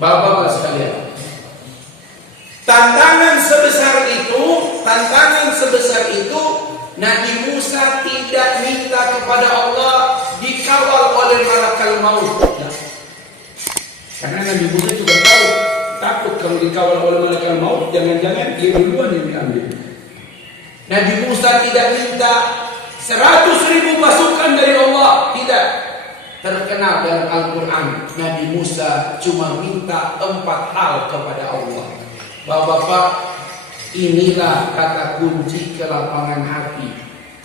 Bapak-bapak sekalian, tantangan sebesar itu Nabi Musa tidak minta kepada Allah dikawal oleh malakal maut. Karena Nabi Musa juga tahu, takut kalau dikawal oleh malakal maut, jangan-jangan dia duluan yang diambil. Nabi Musa tidak minta 100.000 pasukan dari Allah, tidak. Terkenal dalam Al-Quran, Nabi Musa cuma minta 4 hal kepada Allah. Bapak-bapak, inilah kata kunci kelapangan hati.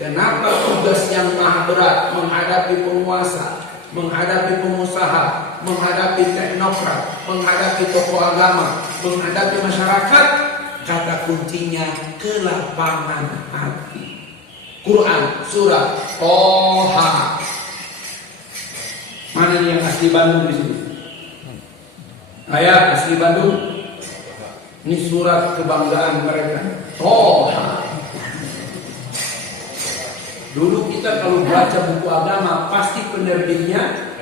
Kenapa tugas yang maha berat menghadapi penguasa, menghadapi pengusaha, menghadapi teknokrat, menghadapi tokoh agama, menghadapi masyarakat? Kata kuncinya kelapangan hati. Quran surat Toha. Mana yang asli Bandung di sini? Ayat asli Bandung. Ini surat kebanggaan mereka. Toha. Dulu kita kalau baca buku agama pasti penerbitnya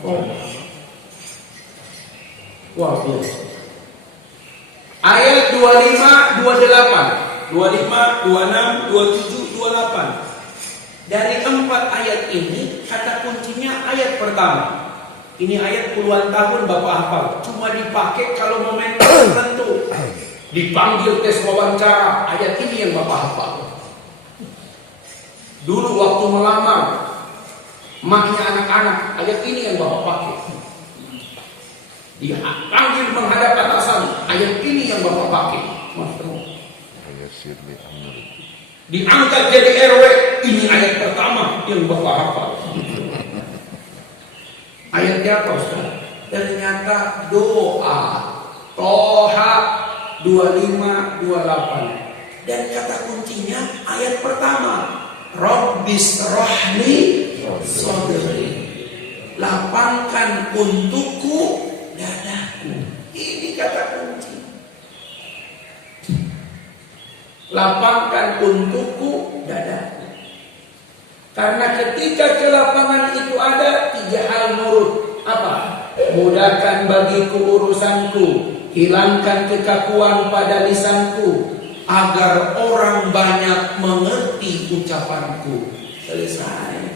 Toha. Wah, biasa. Ayat 25, 28, 25, 26, 27, 28. Dari 4 ayat ini, kata kuncinya ayat pertama. Ini ayat puluhan tahun Bapak hafal. Cuma dipakai kalau momen tertentu. Dipanggil tes wawancara. Ayat ini yang Bapak hafal. Dulu waktu melamar, maknya anak-anak, ayat ini yang Bapak pakai. Dipanggil menghadap atasan, ayat ini yang Bapak pakai. Diangkat jadi RW, ini ayat pertama yang Bapak hafal. Ayatnya apa Ustaz? Ternyata doa. Toha 25, 28. Dan kata kuncinya ayat pertama, Rabbis rahli sadri. Lapangkan untukku dadaku. Ini kata kunci. Lapangkan untukku dadaku. Karena ketika kelapangan itu ada 3 hal nurut. Apa? Mudahkan bagiku urusanku, hilangkan kekakuan pada lisanku, agar orang banyak mengerti ucapanku. Selesai.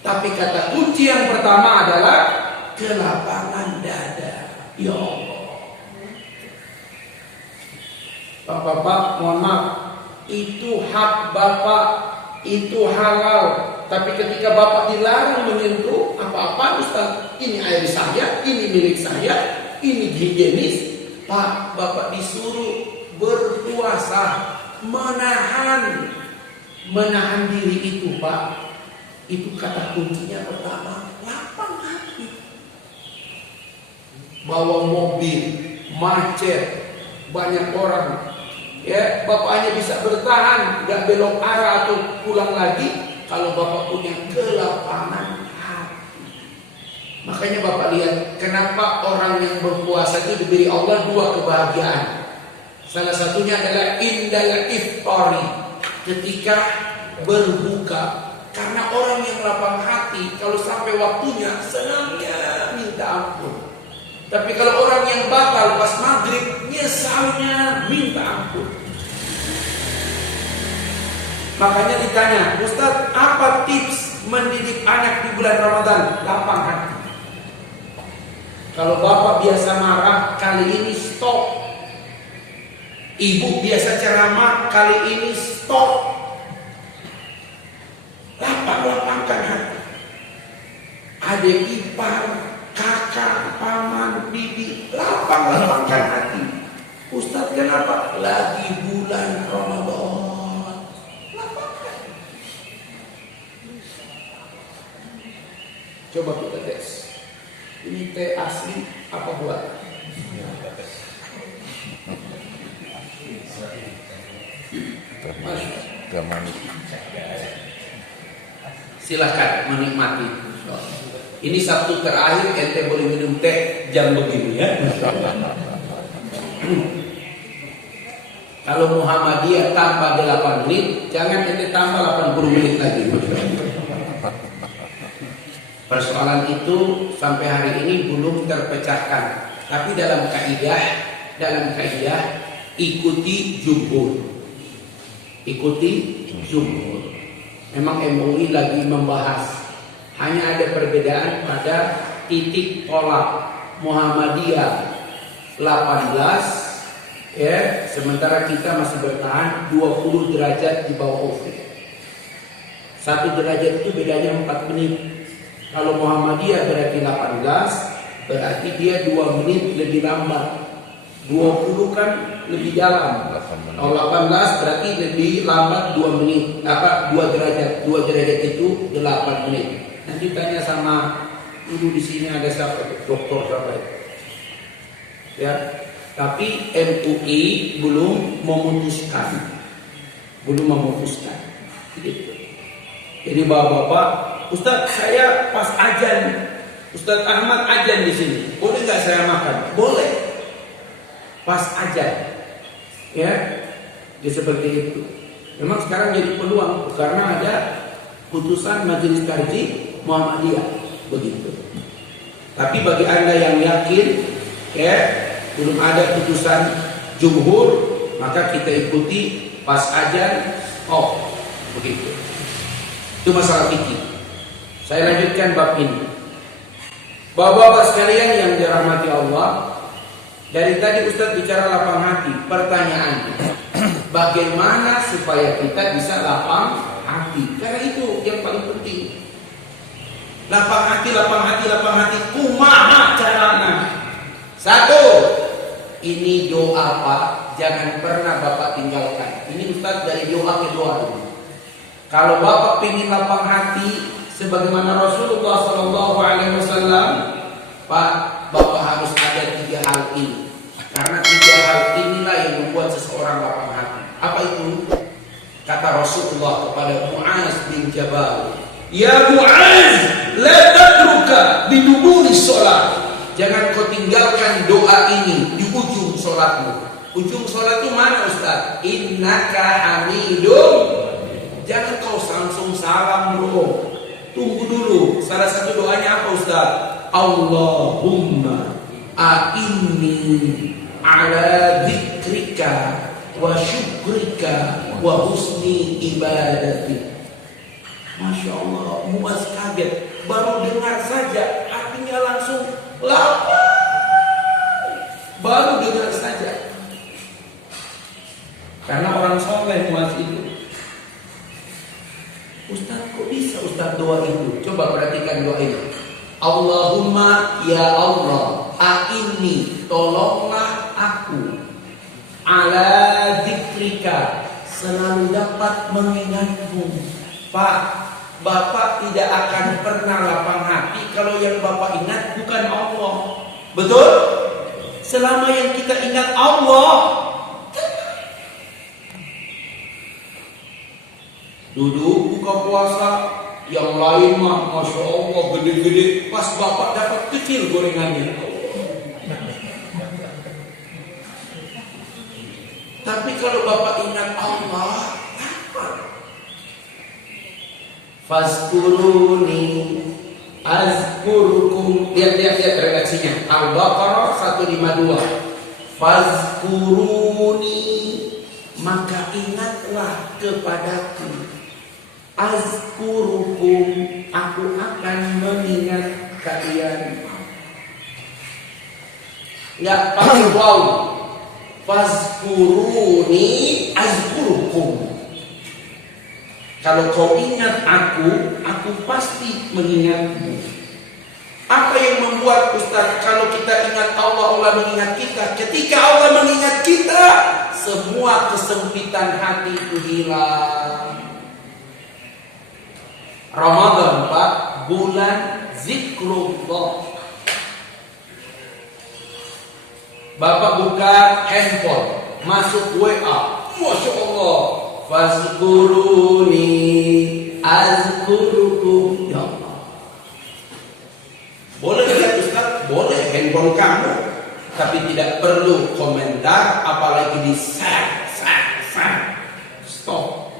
Tapi kata kunci yang pertama adalah kelapangan dada. Ya Allah. Bapak-bapak, mohon maaf, itu hak Bapak, itu halal. Tapi ketika Bapak dilarang menyentuh apa-apa, Ustaz, ini air saya, ini milik saya, ini higienis. Pak, Bapak disuruh berpuasa, menahan diri itu, Pak. Itu kata kuncinya pertama, lapang hati. Bawa mobil, macet, banyak orang. Ya, Bapak hanya bisa bertahan, nggak belok arah atau pulang lagi kalau Bapak punya kelapangan hati. Makanya Bapak lihat, kenapa orang yang berpuasa itu diberi Allah 2 kebahagiaan. Salah satunya adalah indal iftari, ketika berbuka. Karena orang yang lapang hati, kalau sampai waktunya senangnya minta ampun. Tapi kalau orang yang batal pas maghrib, nyesalnya minta ampun. Makanya ditanya, Ustaz, apa tips mendidik anak di bulan Ramadan? Lapang hati. Kalau Bapak biasa marah, kali ini stop. Ibu biasa ceramah, kali ini stop. Lapangkan hati. Adik ipar, kakak, paman, bibi, lapangkan hati. Ustaz, kenapa? Lagi bulan Ramadan. Lapangkan. Coba kita tes. Ini teh asli apa buat? Silahkan menikmati. Ini Sabtu terakhir ente boleh minum teh jam begini ya. Kalau Muhammadiyah tambah 8 menit, jangan ente tambah 80 menit lagi. Persoalan itu sampai hari ini belum terpecahkan. Tapi dalam kaidah ikuti jumhur. Ikuti jumhur. Memang MUI lagi membahas. Hanya ada perbedaan pada titik tolak. Muhammadiyah 18 ya, sementara kita masih bertahan 20 derajat di bawah ufuk. 1 derajat itu bedanya 4 menit. Kalau Muhammadiyah berarti 18, berarti dia 2 menit lebih lambat. 20 kan lebih dalam. Kalau 18 berarti lebih lambat 2 menit. 2 derajat. 2 derajat itu 8 menit. Nanti tanya sama dulu di sini ada siapa? Doktor siapa? Ya. Tapi MUI belum memutuskan. Gitu. Jadi bapak-bapak, Ustaz saya pas ajan, Ustaz Ahmad ajan di sini, boleh nggak saya makan? Boleh. Pas ajan, ya, jadi seperti itu. Memang sekarang jadi peluang karena ada putusan Majelis Tarjih Muhammadiyah begitu. Tapi bagi anda yang yakin, ya, belum ada putusan jumhur, maka kita ikuti pas ajan, begitu. Itu masalah fikih. Saya lanjutkan bab ini. Bapak-bapak sekalian yang dirahmati Allah, dari tadi Ustaz bicara lapang hati. Pertanyaannya, bagaimana supaya kita bisa lapang hati? Karena itu yang paling penting. Lapang hati. Kumaha carana? 1. Ini doa Pak, jangan pernah Bapak tinggalkan. Ini Ustaz dari doa ke doa dulu. Kalau Bapak ingin lapang hati sebagaimana Rasulullah SAW, Pak, Bapak harus ada 3 hal ini. Karena 3 hal inilah yang membuat seseorang lapang hati. Apa itu? Kata Rasulullah kepada Mu'az bin Jabal, "Ya Mu'az, la tatruka biduburi sholat." Jangan kau tinggalkan doa ini di ujung sholatmu. Ujung sholat itu mana Ustaz? Innaka hamidun. Jangan kau langsung salam bro. Tunggu dulu. Salah satu doanya apa Ustaz? Allahumma a'inni ala dzikrika wa syukrika wa husni ibadati. Masya Allah, Muaz kaget. Baru dengar saja hatinya langsung lapar. Baru dengar saja. Karena orang soleh Muaz itu. Ustaz kok bisa Ustaz doa itu? Coba perhatikan doa ini. Allahumma ya Allah, a'inni, tolonglah aku, ala dzikrika, selalu dapat mengingatmu. Pak, Bapak tidak akan pernah lapang hati kalau yang Bapak ingat bukan Allah. Betul? Selama yang kita ingat Allah, duduk buka puasa, yang lain mah Masya Allah gede-gede, pas Bapak dapat kecil gorengannya. Tapi kalau Bapak ingat Allah, apa? Fazkuruni azkurukum. Lihat redaksinya. Al-Baqarah 152. Fazkuruni, maka ingatlah kepadaku. Azkurukum, aku akan mengingat kalian. Enggak pakai waw. Fazkuruni azkurukum. Kalau kau ingat aku pasti mengingatmu. Apa yang membuat Ustaz kalau kita ingat Allah, Allah mengingat kita? Ketika Allah mengingat kita, semua kesempitan hati itu hilang. Ramadan Pak, bulan zikrullah. Bapak buka handphone, masuk WA, Masya Allah, fazkuruni azkurukum. Ya Allah. Boleh lihat Ustaz? Boleh handphone kamu, tapi tidak perlu komentar, apalagi di share. Stop.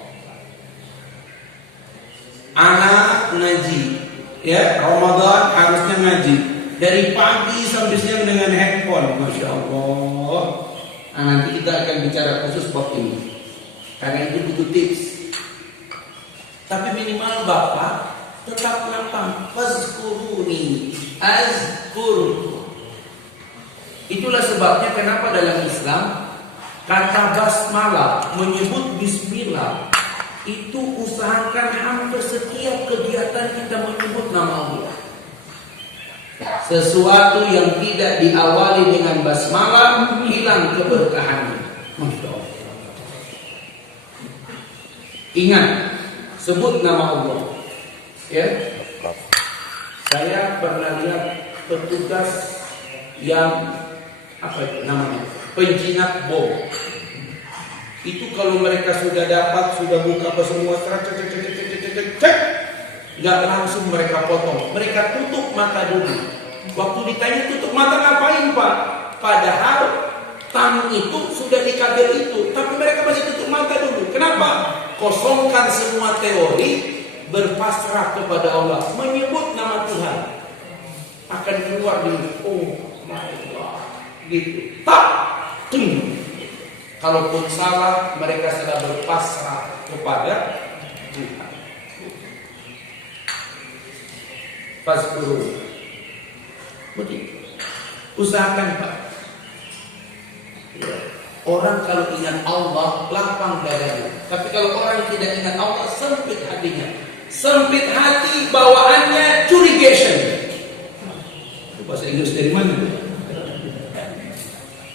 Anak ngaji, Ya, Ramadan harusnya ngaji dari pagi sampai siang dengan handphone, masya Allah. Nah, nanti kita akan bicara khusus bab ini, karena itu butuh tips. Tapi minimal Bapak tetap lapang. Fazkuruni azkurku. Itulah sebabnya kenapa dalam Islam kata basmalah, menyebut bismillah, itu usahakan hampir setiap kegiatan kita menyebut nama Allah. Sesuatu yang tidak diawali dengan basmalah hilang keberkahannya. Ingat, sebut nama Allah. Ya, saya pernah lihat petugas yang apa itu namanya, penjinak bom. Itu kalau mereka sudah dapat, sudah buka apa semua, nggak langsung mereka potong, mereka tutup mata dulu. Waktu ditanya tutup mata ngapain Pak? Padahal tamu itu sudah di kabel itu, tapi mereka masih tutup mata dulu. Kenapa? Kosongkan semua teori, berpasrah kepada Allah, menyebut nama Tuhan, akan keluar dari oh my God, gitu. Tak, kalaupun salah, mereka sudah berpasrah kepada Tuhan. Fazkuruni. Begitu. Usahakan Pak. Orang kalau ingat Allah lapang dadanya. Tapi kalau orang tidak ingat Allah sempit hatinya. Sempit hati bawaannya curigation. Itu bahasa Inggris dari mana?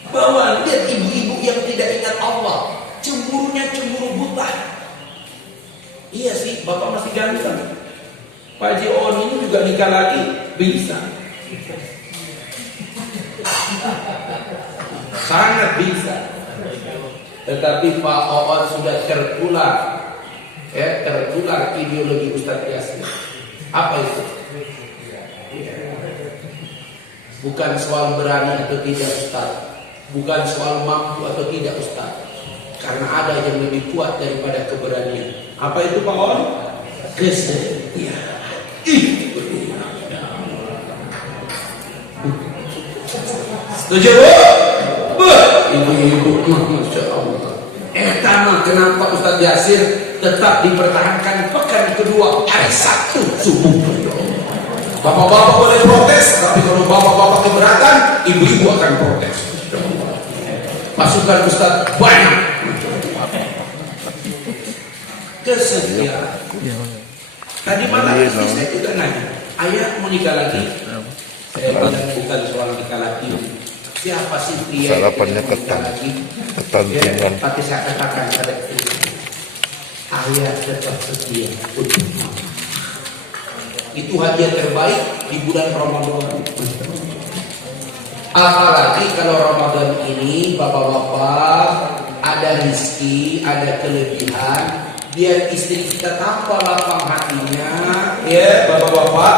Bawaan, lihat ibu-ibu yang tidak ingat Allah, cemburunya cemburu buta. Iya sih, bapak masih ganteng. Pak Haji On ini juga nikah lagi bisa. Sangat bisa. Tetapi Pak On sudah tertular, tertular ideologi Ustadz Yasin. Apa itu? Bukan soal berani atau tidak Ustadz, bukan soal mampu atau tidak Ustadz, karena ada yang lebih kuat daripada keberanian. Apa itu Pak On? Kesetiaan. Setuju Bu? Ibu-ibu, masya Allah. Etama kenapa Ustadz Yasir tetap dipertahankan pekan kedua hari Sabtu subuh. Bapak-bapak boleh protes, tapi kalau bapak-bapak keberatan, ibu-ibu akan protes. Pasukan Ustadz banyak. Kesetiaan. Tadi malam istri saya juga nanya, ayah mau nikah lagi? Saya bilang bukan soal nikah lagi. Siapa sih pria sarapannya yang nikah lagi? ketantingan. Tapi saya katakan pada istri, ayah tetap setia. Itu hadiah terbaik di bulan Ramadan. Apalagi kalau Ramadan ini bapak-bapak ada rezeki, ada kelebihan, biar istri kita tambah lapang hatinya, ya bapak-bapak,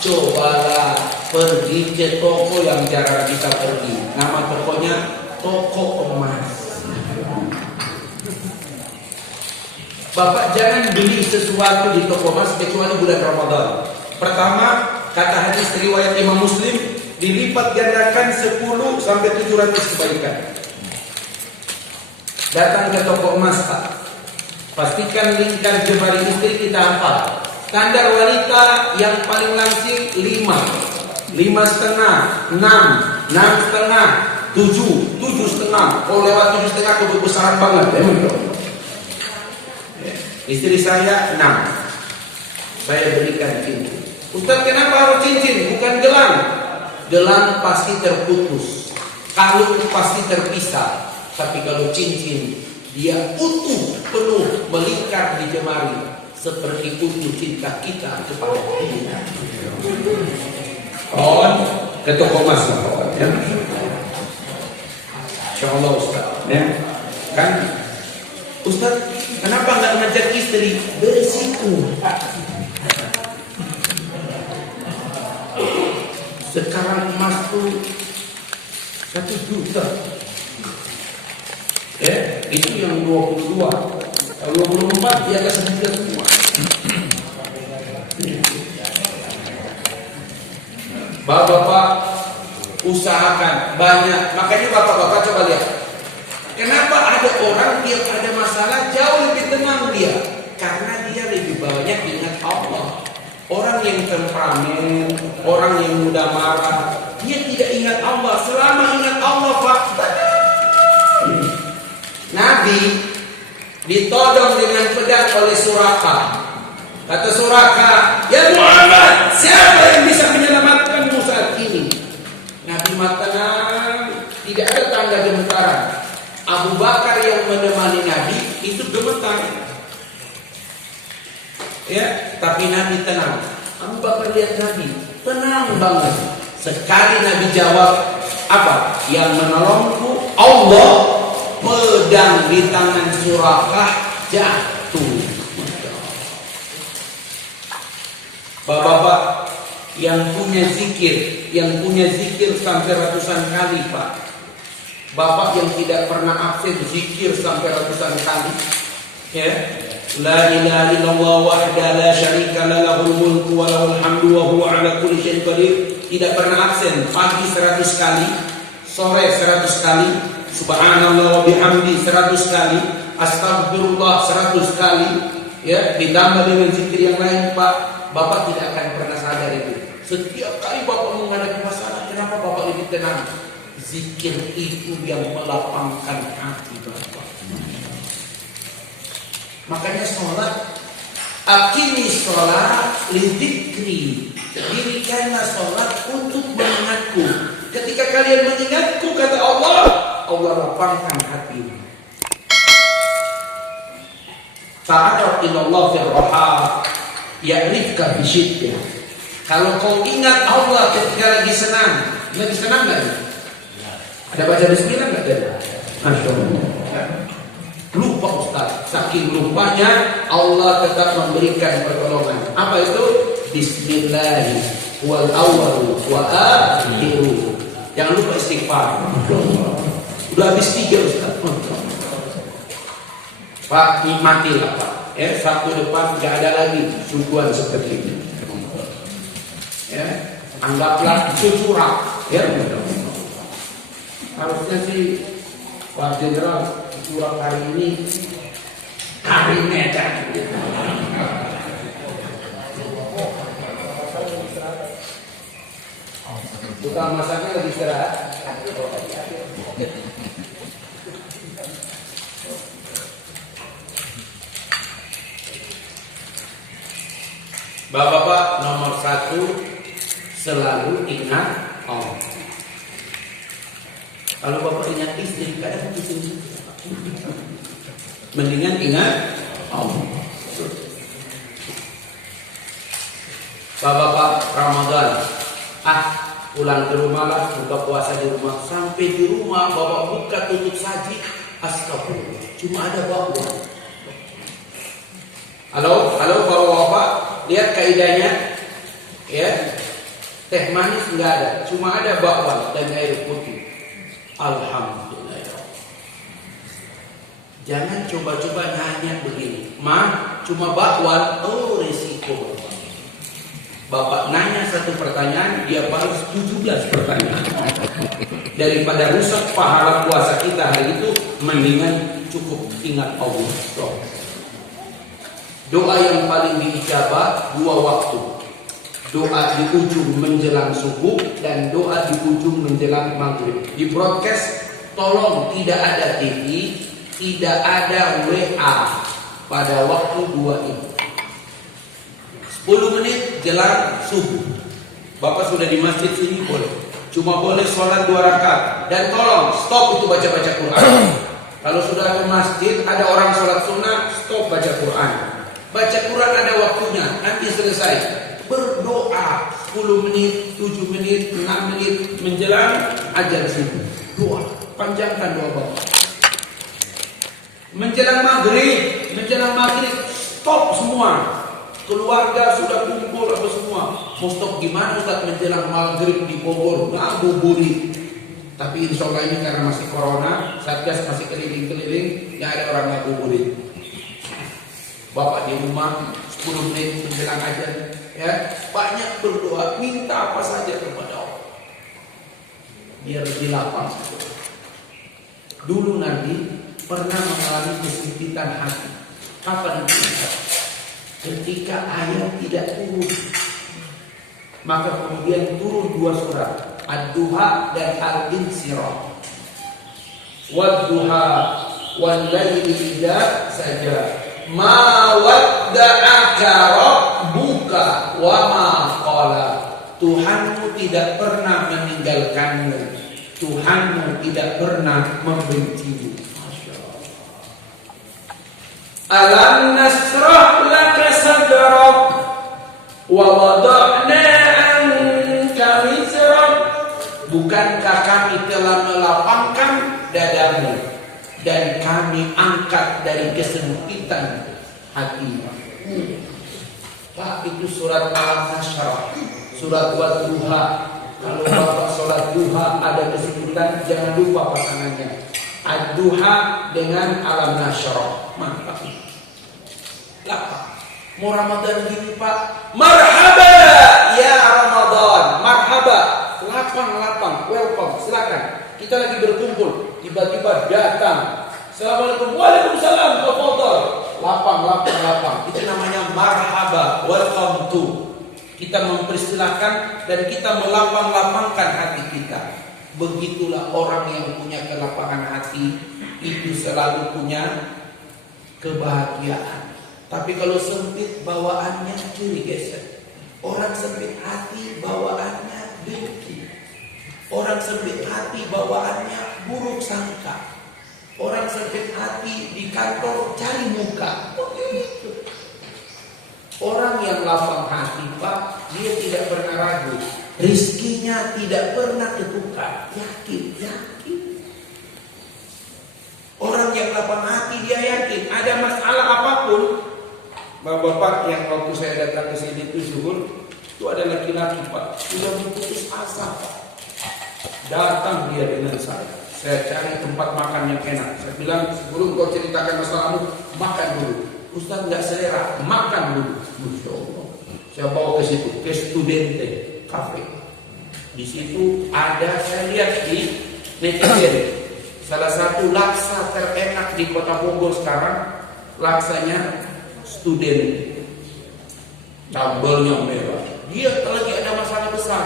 cobalah pergi ke toko yang jarang kita pergi. Nama tokonya Toko Emas. Bapak jangan beli sesuatu di toko emas kecuali bulan Ramadan. Pertama, kata hadis riwayat Imam Muslim, dilipat gandakan 10 sampai 700 kebaikan. Datang ke toko emas Pak, pastikan lingkar jemari istri kita hafal. Standar wanita yang paling langsing 5, 5,5, 6, 6,5, 7, 7,5. Kalau lewat 7,5 kebesaran banget, Istri saya 6, saya berikan cincin. Ustaz, kenapa harus cincin? Bukan gelang. Gelang pasti terputus, kalung pasti terpisah. Tapi kalau cincin, dia utuh, penuh, melingkar di jemari, seperti utuh cinta kita kepada dia. Ke toko emas ya. Insyaallah Ustaz, ya. Kan Ustaz, kenapa nggak ngajak istri? Berisiko. Sekarang emas tuh 1 juta. Itu yang 22. Kalau 24 di atas 1 juta semua. Bapak-bapak usahakan banyak. Makanya bapak-bapak coba lihat. Kenapa ada orang tiap ada masalah jauh lebih tenang dia? Karena dia lebih banyak ingat Allah. Orang yang temperamen, orang yang mudah marah, dia tidak ingat Allah. Selama ingat Allah, Pak, Nabi ditodong dengan pedang oleh Suraka. Kata Suraka, "Ya Muhammad, siapa yang bisa menyelamatkanmu saat ini?" Nabi tenang, tidak ada tanda gemetaran. Abu Bakar yang menemani Nabi itu gemetar. Ya, tapi Nabi tenang. Abu Bakar lihat Nabi tenang banget. Sekali Nabi jawab, "Apa? Yang menolongku Allah." Pedang di tangan Surakah jatuh. Bapak-bapak yang punya zikir sampai ratusan kali, Pak. Bapak yang tidak pernah absen zikir sampai ratusan kali, ya. La ilaha illallah wahda la syarika la lahul mulku wa lahul hamdu wa huwa ala kulli syai'in qadir. Tidak pernah absen. Pagi 100 kali, sore 100 kali, subhanallah wa bihamdi 100 kali, astagfirullah 100 kali, ya, ditambah dengan zikir yang lain, Pak. Bapak tidak akan pernah sadar itu. Setiap kali Bapak menghadapi masalah, kenapa Bapak lebih tenang? Zikir itu yang melapangkan hati Bapak. Makanya sholat, akimi sholat lidzikri. Dirikanlah sholat untuk mengingatku. Ketika kalian mengingatku, kata Allah, Allah lapangkan hatimu. Ta'aruf ilallah firraha ya'rifka bisyiddah. Kalau kau ingat Allah ketika lagi senang nggak? Ada baca bismillah nggak ada? Masya Allah. Lupa Ustaz, saking lupanya Allah tetap memberikan pertolongan. Apa itu? Bismillah wal awwal wa akhiru. Jangan lupa istighfar. Udah habis 3 Ustaz. Pak, nikmatilah Pak. Sabtu depan tidak ada lagi suguhan seperti ini. Ya, anggaplah itu curang. Ya, harusnya sih Pak Jenderal curang hari ini hari Medan. Tukang masaknya lagi istirahat. Bapak-bapak, nomor 1 selalu ingat Allah. Kalau Bapak ingat istri, kadang pusing. Mendingan ingat Allah. Bapak-bapak, Ramadan, pulang ke rumah lah, buka puasa di rumah. Sampai di rumah Bapak buka tutup saji, astagfirullah, cuma ada bakwan. Halo Bapak-bapak, lihat kaidahnya, ya. Teh manis enggak ada, cuma ada bakwan dan air putih. Alhamdulillah. Jangan coba-coba nanya begini, cuma bakwan, resiko. Bapak nanya satu pertanyaan, dia balas 17 pertanyaan. Daripada rusak pahala puasa kita hari itu, mendingan cukup ingat Allah. Doa yang paling diijabah 2 waktu. Doa di ujung menjelang subuh dan doa di ujung menjelang maghrib. Di broadcast, tolong tidak ada TV, tidak ada WA pada waktu 2 ini. 10 menit jelang subuh. Bapak sudah di masjid sini boleh. Cuma boleh sholat 2 rakaat. Dan tolong stop itu baca-baca Quran. Kalau sudah ke masjid ada orang sholat sunnah, stop baca Quran. Baca Quran ada waktunya, nanti selesai. Berdoa 10 menit, 7 menit, 6 menit menjelang azan subuh. Doa, panjangkan doa Bapak. Menjelang maghrib, stop semua. Keluarga sudah kumpul apa semua. Mau stop gimana Ustaz menjelang maghrib di Bogor? Ngabuburit. Tapi insya Allah ini karena masih corona, Satgas masih keliling-keliling, nggak ada orang ngabuburit. Bapak di rumah 10 menit menjelang azan, Ya, banyak berdoa, minta apa saja kepada Allah. Biar dilapang. Dulu Nabi pernah mengalami kesempitan hati. Kapan itu? Ketika ayat tidak turun. Maka kemudian turun 2 surat, Ad-Duha dan Al-Insyirah. Wad-Duha wal-laili idza saja. Ma wadda'aka rabbuka wa ma qala. Tuhanmu tidak pernah meninggalkanmu. Tuhanmu tidak pernah membencimu. Masyaallah. Alam nasrah laka sadrak wa wada'na anka wizrak. Bukankah kami telah melapangkan dadamu dan kami angkat dari kesempitan hati. Pak, itu surat Al-Nasr, surat Wad-Duha. Kalau bapak sholat duha ada kesempitan, jangan lupa pasangannya. Ad-Duha dengan Al-Nasr. Mantap. Lapang. Mau Ramadan gini Pak, marhaba ya Ramadan, marhaba, lapang, welcome, silakan. Kita lagi berkumpul, tiba-tiba datang. Assalamualaikum, waalaikumsalam, tafadhol. Lapang. Itu namanya marhaba, welcome to. Kita mempersilahkan dan kita melapang-lapangkan hati kita. Begitulah orang yang punya kelapangan hati, itu selalu punya kebahagiaan. Tapi kalau sempit bawaannya kiri geser. Orang sempit hati bawaannya dengki. Orang sempit hati bawaannya buruk sangka. Orang sempit hati di kantor cari muka. Begitu. Orang yang lapang hati Pak, dia tidak pernah ragu. Rizkinya tidak pernah ketukar. Yakin. Orang yang lapang hati dia yakin. Ada masalah apapun. Bapak yang waktu saya datang ke sini itu zuhur, itu ada laki-laki Pak, sudah putus asa Pak. Datang dia dengan saya cari tempat makan yang enak. Saya bilang sebelum kau ceritakan masalahmu, makan dulu. Ustaz nggak selera, makan dulu. Masya Allah. Saya bawa ke situ, ke Studente Cafe. Di situ ada, saya lihat di netizen, salah satu laksa terenak di Kota Bogor sekarang, laksanya Studente. Tabelnya mewah. Dia lagi ada masalah besar,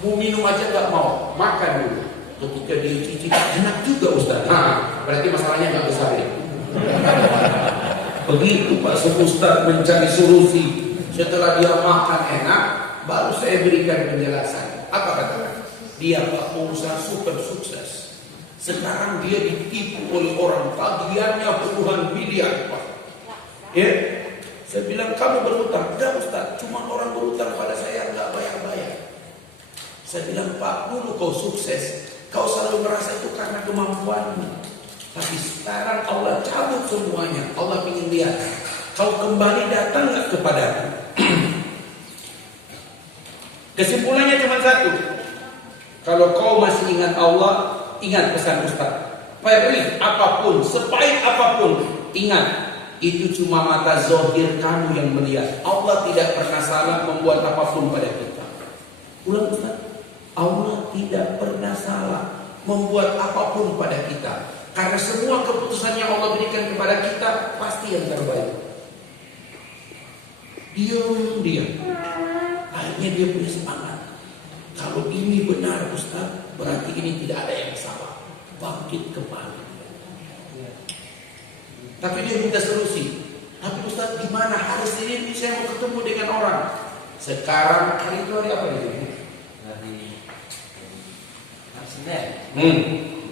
mau minum aja nggak mau, makan dulu. Ketika dia cicip, enak juga Ustaz. Nah, berarti masalahnya nggak besar ya. Begitu Pak Ustaz mencari solusi. Setelah dia makan enak, baru saya berikan penjelasan. Apa katakan? Dia Pak pengusaha super sukses. Sekarang dia ditipu oleh orang, tagihannya puluhan miliar Pak. Ya, saya bilang kamu berutang. Enggak Ustaz, cuma orang berutang pada saya nggak bayar-bayar. Saya bilang Pak, dulu kau sukses, kau selalu merasa itu karena kemampuanmu. Tapi sekarang Allah cabut semuanya. Allah ingin lihat kau kembali datang nggak kepadaku. Kesimpulannya cuma satu. Kalau kau masih ingat Allah, ingat pesan Ustaz. Perih apapun, sepahit apapun, ingat itu cuma mata zahir kamu yang melihat. Allah tidak pernah salah membuat apapun pada kita. Ulang Ustaz. Allah tidak pernah salah membuat apapun pada kita. Karena semua keputusan yang Allah berikan kepada kita pasti yang terbaik. Diam. Akhirnya dia punya semangat. Kalau ini benar Ustaz, berarti ini tidak ada yang salah. Bangkit kembali. Tapi dia minta solusi. Tapi Ustaz gimana? Hari ini saya mau ketemu dengan orang. Sekarang hari itu hari apa ini? Hari Senin.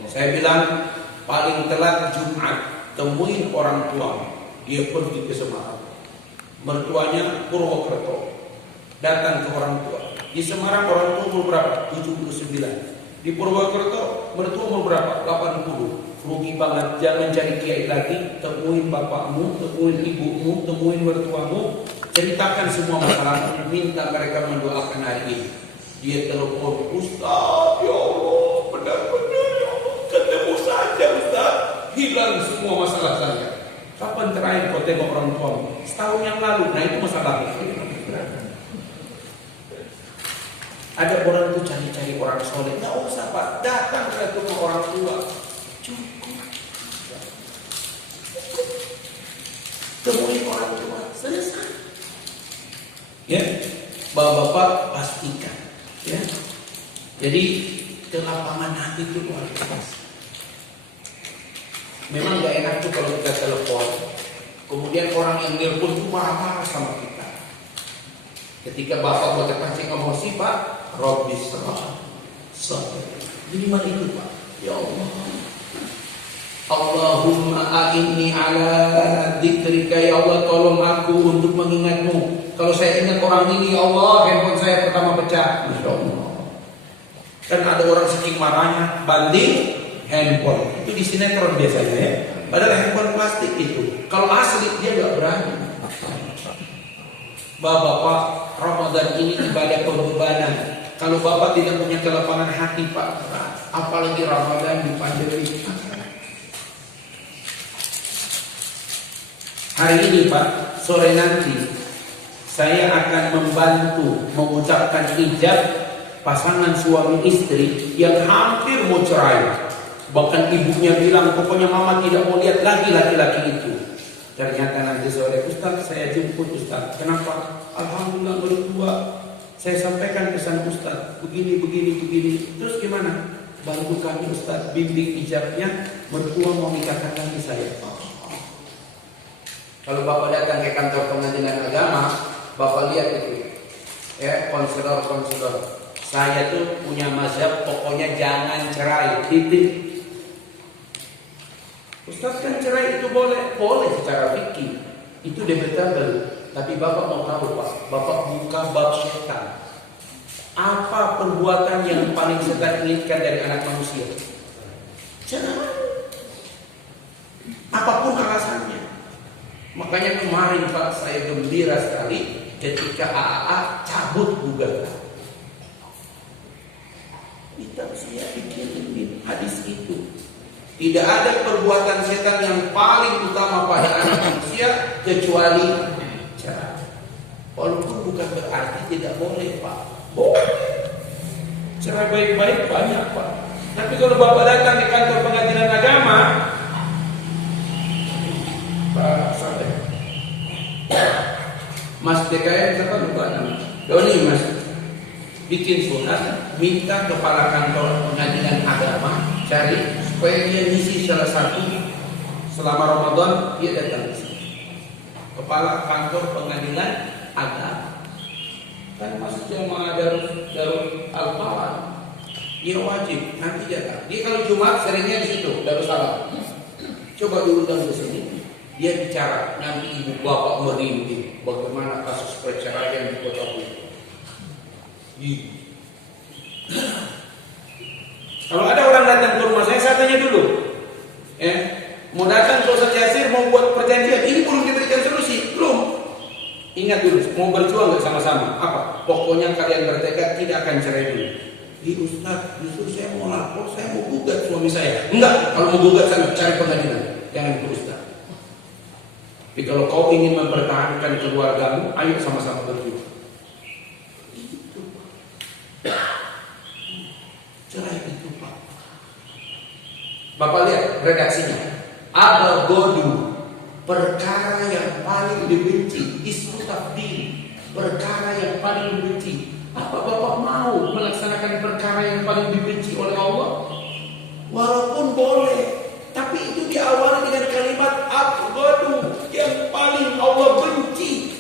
Saya bilang paling telat Jumat, temuin orang tua. Dia pergi ke Semarang. Mertuanya Purwokerto. Datang ke orang tua. Di Semarang orang tua umur berapa? 79. Di Purwokerto mertua umur berapa? 80. Rugi banget, jangan cari kiai lagi. Temuin bapakmu, temuin ibumu, temuin mertuamu, ceritakan semua masalahmu, minta mereka mendoakan hari ini. Dia telepon, Ustaz, ya Allah, benar-benar ya Allah, ketemu saja Ustaz, hilang semua masalah saya. Kapan terakhir kau tengok orang tuamu? Setahun yang lalu. Nah itu masalahnya. Ada orang tuh cari-cari orang soleh, nggak usah Pak, datang ke rumah orang tua, cukup. Temui orang tua, selesai. Ya, bapak-bapak pastikan, ya. Jadi kelapangan hati itu luar biasa. Memang nggak enak tuh kalau kita telepon, kemudian orang yang nelpon tuh marah-marah sama kita. Ketika bapak mau terpancing emosi, Pak, Robbi serah. Jadi mana itu, Pak? Ya Allah. Allahumma a'inni ala dzikrika, ya Allah, tolong aku untuk mengingatmu. Kalau saya ingat orang ini, ya Allah, handphone saya pertama pecah. Masya Allah. Kan ada orang saking marahnya banding handphone. Itu di sinetron biasanya, ya. Padahal handphone plastik itu. Kalau asli dia nggak berani. Bapak, Ramadan ini ibadah pembebanan. Kalau Bapak tidak punya kelapangan hati, Pak, apalagi Ramadan di pandemi. Hari ini, Pak, sore nanti saya akan membantu mengucapkan ijab pasangan suami istri yang hampir mau cerai. Bahkan ibunya bilang, pokoknya mama tidak mau lihat lagi laki-laki itu. Ternyata nanti sore, Ustaz, saya jemput Ustaz. Kenapa? Alhamdulillah berdua. Saya sampaikan pesan Ustaz, begini. Terus gimana? Bantu kami Ustaz, bimbing ijabnya. Mertua mau nikahkan lagi saya. Kalau Bapak datang ke kantor pengadilan agama, Bapak lihat itu, ya, konselor. Saya tuh punya mazhab, pokoknya jangan cerai, titik. Ustaz, kan cerai itu boleh secara fikih, itu debatable. Tapi Bapak mau tahu, Pak, Bapak buka bab setan. Apa perbuatan yang paling setan inginkan dari anak manusia? Cerai. Apapun alasannya. Makanya kemarin, Pak, saya gembira sekali ketika AAA cabut gugatan. Kita saya pikirin hadis itu. Tidak ada perbuatan setan yang paling utama pada anak manusia kecuali cerai. Walaupun bukan berarti tidak boleh, Pak. Boleh. Cerai baik-baik banyak, Pak. Tapi kalau Bapak datang di kantor pengadilan agama, Pak sampai Mas DKM siapa lupa namanya? Doni, Mas. Bikin surat minta kepala kantor pengadilan agama cari supaya dia ngisi salah satu selama Ramadan dia datang ke sini. Kepala kantor pengadilan agama kan masuk jamaah Darul Al-Falah, dia wajib nanti datang. Dia kalau Jumat seringnya di situ Darussalam. Coba diundang ke sini, dia bicara, nanti ibu bapak merinding bagaimana kasus perceraian di kota itu. Kalau ada orang datang ke rumah saya tanya dulu, mau datang ke Ustaz Yasir, mau buat perjanjian, ini belum diberikan solusi, belum. Ingat dulu, mau berjuang nggak sama-sama? Apa? Pokoknya kalian bertekad tidak akan cerai dulu. Ustaz, justru saya mau lapor, saya mau gugat suami saya. Enggak, kalau mau gugat sana cari pengadilan, jangan ke Ustaz. Tapi kalau kau ingin mempertahankan keluargamu, ayo sama-sama berjuang. Cerai itu, Pak. Bapak lihat redaksinya. Abghadu, perkara yang paling dibenci. Ismu tafdil, perkara yang paling dibenci. Apa Bapak mau melaksanakan perkara yang paling dibenci oleh Allah? Walaupun boleh, tapi itu diawali dengan kalimat abghadu, yang paling Allah benci.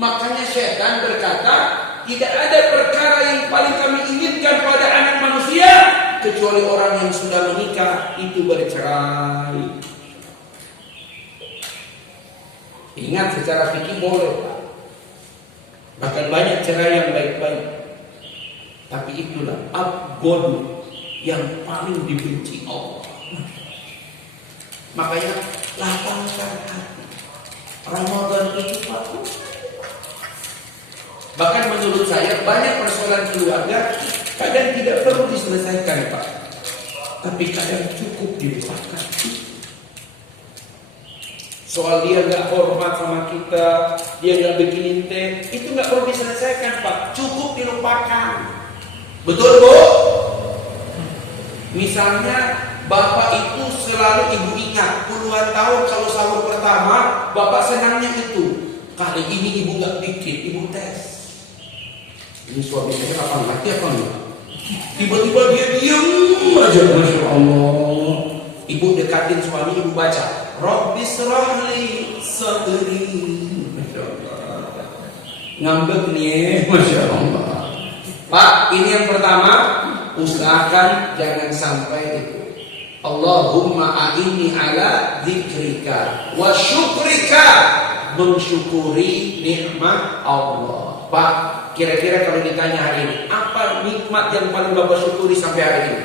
Makanya syaitan berkata, tidak ada perkara yang paling kami inginkan pada anak manusia kecuali orang yang sudah menikah itu bercerai. Ingat, secara fikih boleh, Pak. Bahkan banyak cerai yang baik-baik. Tapi itulah abghadu, yang paling dibenci Allah. Makanya lapangkan hati. Ramadan itu, Pak, bahkan menurut saya banyak persoalan keluarga kadang tidak perlu diselesaikan, Pak, tapi kadang cukup dilupakan. Soal dia nggak hormat sama kita, dia nggak bikinin teh, itu nggak perlu diselesaikan, Pak, cukup dilupakan. Betul Bu? Misalnya bapak itu selalu ibu ingat puluhan tahun kalau sahur pertama bapak senangnya itu. Kali ini ibu gak bikin, ibu tes. Ini suami saya apa mati apa enggak? Tiba-tiba dia diam aja, Masya Allah. Ibu dekatin suami, ibu baca Rabbi shrahli sadri. Masya Allah. Ngambek nih, Masya Allah. Pak, ini yang pertama, usahakan jangan sampai itu. Allahumma a'inni ala dzikrika wa syukrika, mensyukuri nikmat Allah. Pak, kira-kira kalau ditanya hari ini, apa nikmat yang paling Bapak syukuri sampai hari ini?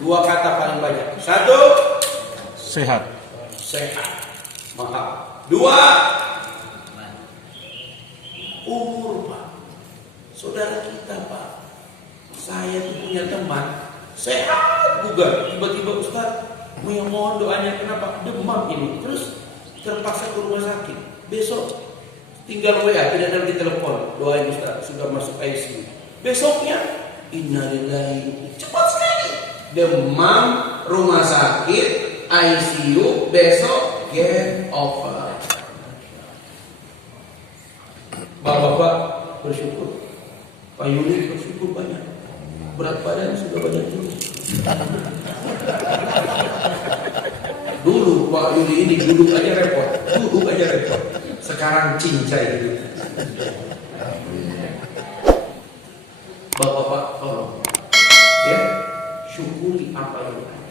Dua kata paling banyak. Satu, Sehat. sehat. Maaf. Dua, umur Pak. Saudara kita Pak, saya tuh punya teman sehat juga, tiba-tiba Ustaz mohon doanya, kenapa? Demam ini, terus terpaksa ke rumah sakit. Besok tinggal WA, tidak ada di telepon, doain Ustaz, sudah masuk ICU. Besoknya innalillahi, cepat sekali, demam, rumah sakit, ICU, besok game over. Bapak-bapak bersyukur, Pak Yuli bersyukur banyak, berat badan sudah banyak turun. Dulu Pak Yuli ini duduk aja repot, sekarang cincai gitu. Bapak-bapak tolong ya, syukuri apa yang ada.